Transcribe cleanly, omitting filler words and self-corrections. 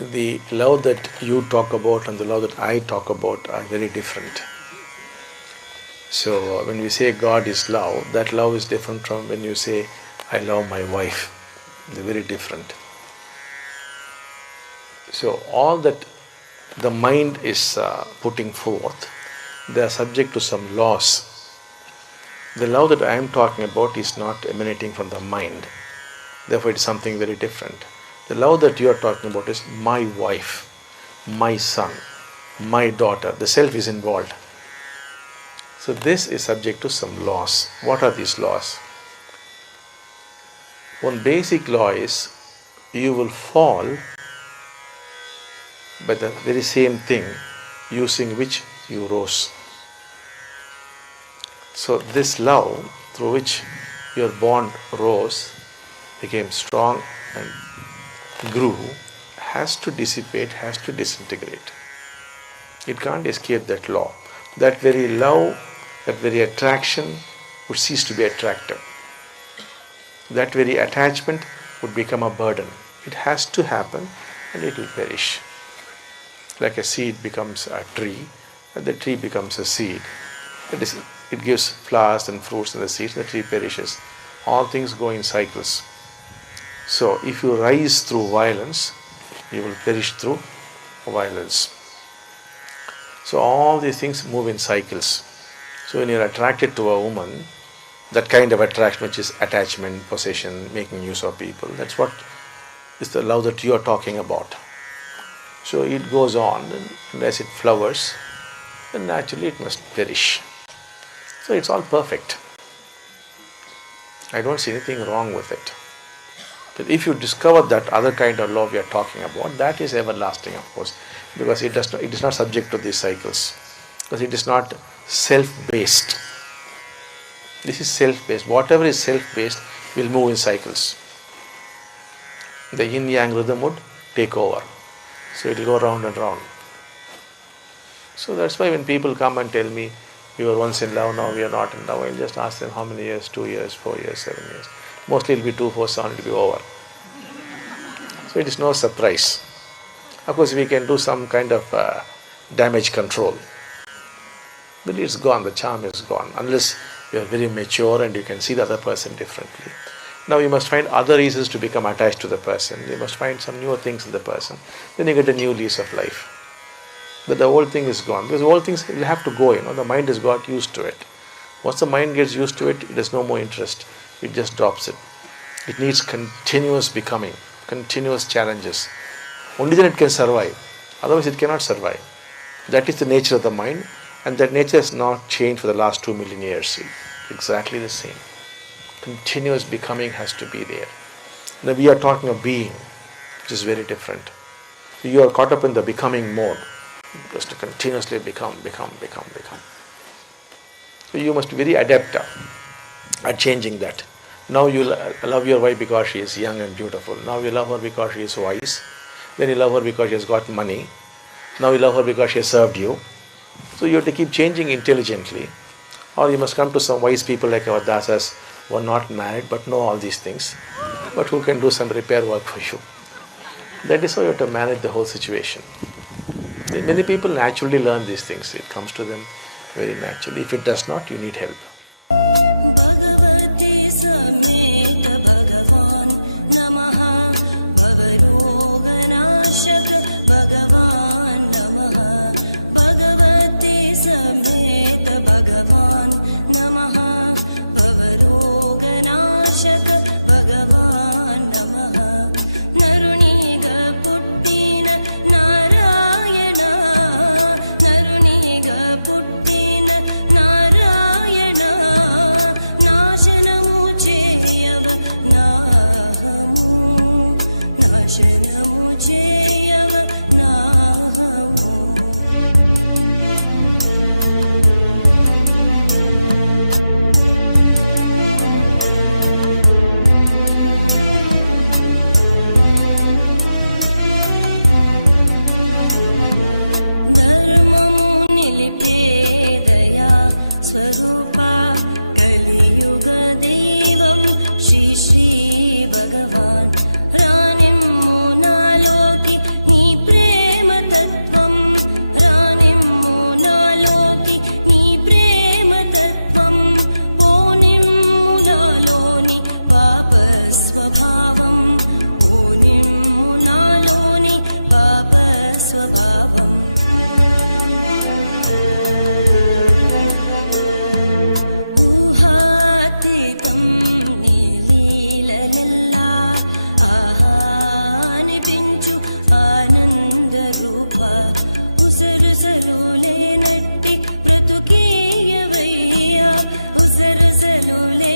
The love that you talk about and the love that I talk about are very different. So when we say God is love, that love is different from when you say I love my wife. They're very different. So all that the mind is putting forth, they are subject to some laws. The love that I am talking about is not emanating from the mind. Therefore it is something very different. The love that you are talking about is my wife, my son, my daughter. The self is involved. So this is subject to some laws. What are these laws? One basic law is you will fall by the very same thing using which you rose. So this love through which your bond rose, became strong and grew, has to dissipate, has to disintegrate. It can't escape that law. That very love, that very attraction would cease to be attractive. That very attachment would become a burden. It has to happen and it will perish. Like a seed becomes a tree, and the tree becomes a seed. It gives flowers and fruits and the seeds, the tree perishes. All things go in cycles. So if you rise through violence, you will perish through violence. So all these things move in cycles. So when you are attracted to a woman, that kind of attraction, which is attachment, possession, making use of people, that's what is the love that you are talking about. So it goes on, and as it flowers, then naturally it must perish. So it's all perfect. I don't see anything wrong with it. But if you discover that other kind of love we are talking about, that is everlasting, of course, because it is not subject to these cycles, because it is not self-based. This is self-based. Whatever is self-based will move in cycles. The yin-yang rhythm would take over. So it will go round and round. So that's why when people come and tell me, we were once in love, now we are not in love, I'll just ask them how many years, 2 years, 4 years, 7 years. Mostly it will be 2, 4, 7, it will be over. So it is no surprise. Of course we can do some kind of damage control. But it's gone, the charm is gone, unless you are very mature and you can see the other person differently. Now you must find other reasons to become attached to the person. You must find some newer things in the person. Then you get a new lease of life. But the old thing is gone, because all things will have to go, the mind has got used to it. Once the mind gets used to it, it has no more interest. It just drops it. It needs continuous becoming, continuous challenges. Only then it can survive. Otherwise it cannot survive. That is the nature of the mind, and that nature has not changed for the last 2 million years. It's exactly the same. Continuous becoming has to be there. Now we are talking of being, which is very different. You are caught up in the becoming mode, just to continuously become. So you must be very adept at changing that. Now you love your wife because she is young and beautiful. Now you love her because she is wise. Then you love her because she has got money. Now you love her because she has served you. So you have to keep changing intelligently. Or you must come to some wise people like our dasas who are not married but know all these things, but who can do some repair work for you. That is how you have to manage the whole situation. Many people naturally learn these things. It comes to them very naturally. If it does not, you need help. Bhagavati Sameta Bhagavan Namaha Bhavaroganashaka Bhagavan Namaha Bhagavati Sameta Bhagavan Namaha Bhavaroganashaka Bhagavan Namaha Naruniga Puttina Narayana Naruniga Puttina Narayana Nashanamu Cheyava Nahamu Nashanamu Cheyava Nahamu Swarupa Kaliyuga Devam Shri Bhagavan Ranim Munaloki Ni తత్వం రానిమ్ము నాలోకి నీ ప్రేమ తత్వం పోనిమ్ము నాలోని పాప స్వభావం పోనిమ్ము నాలోని పాప స్వభావం ఊహాతీతం నీ లీలలల్లా ఆహానిపించు ఆనంద రూప ఉసరుసలు లేనట్టి బ్రతుకీయవయ్యా ఉసరుసలు లే